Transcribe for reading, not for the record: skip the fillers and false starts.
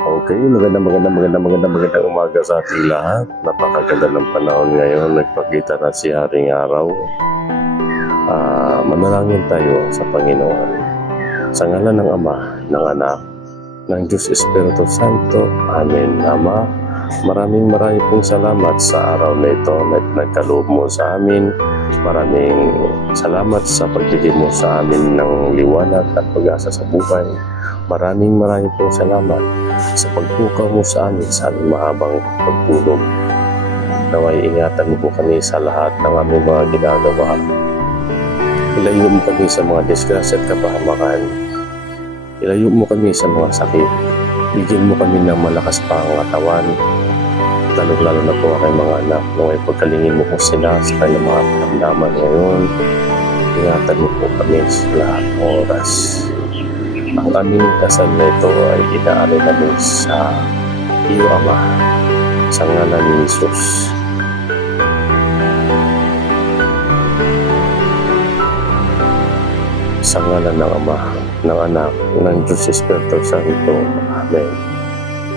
Okay, magandang umaga sa ating lahat. Napakaganda ng panahon ngayon. Nagpakita na si Haring Araw. Manalangin tayo sa Panginoon. Sa ngalan ng Ama, ng Anak, ng Diyos Espiritu Santo. Amen. Ama, maraming pong salamat sa araw na ito na nagkaloob mo sa amin. Maraming salamat sa pagbigay mo sa amin ng liwanag at pag-asa sa buhay. Maraming pong salamat sa pagpukaw mo sa amin sa aming mahabang pagtulog. Naway ingatan mo po kami sa lahat ng aming mga ginagawa. Ilayo mo kami sa mga disgrasya at kapahamakan. Ilayo mo kami sa mga sakit. Bigyan mo kami ng malakas pang katawan. Lalo na po kay mga anak. Naway pagkalingin mo po sila sa kanilang mga karamdaman ngayon. Ingatan mo po kami sa lahat ng oras. Ang aming dasal na ito ay inaari namin sa iyo, Ama, sa ngalan ni Jesus. Sa ngalan ng Ama, ng Anak, ng Diyos Espiritu Santo. Amen.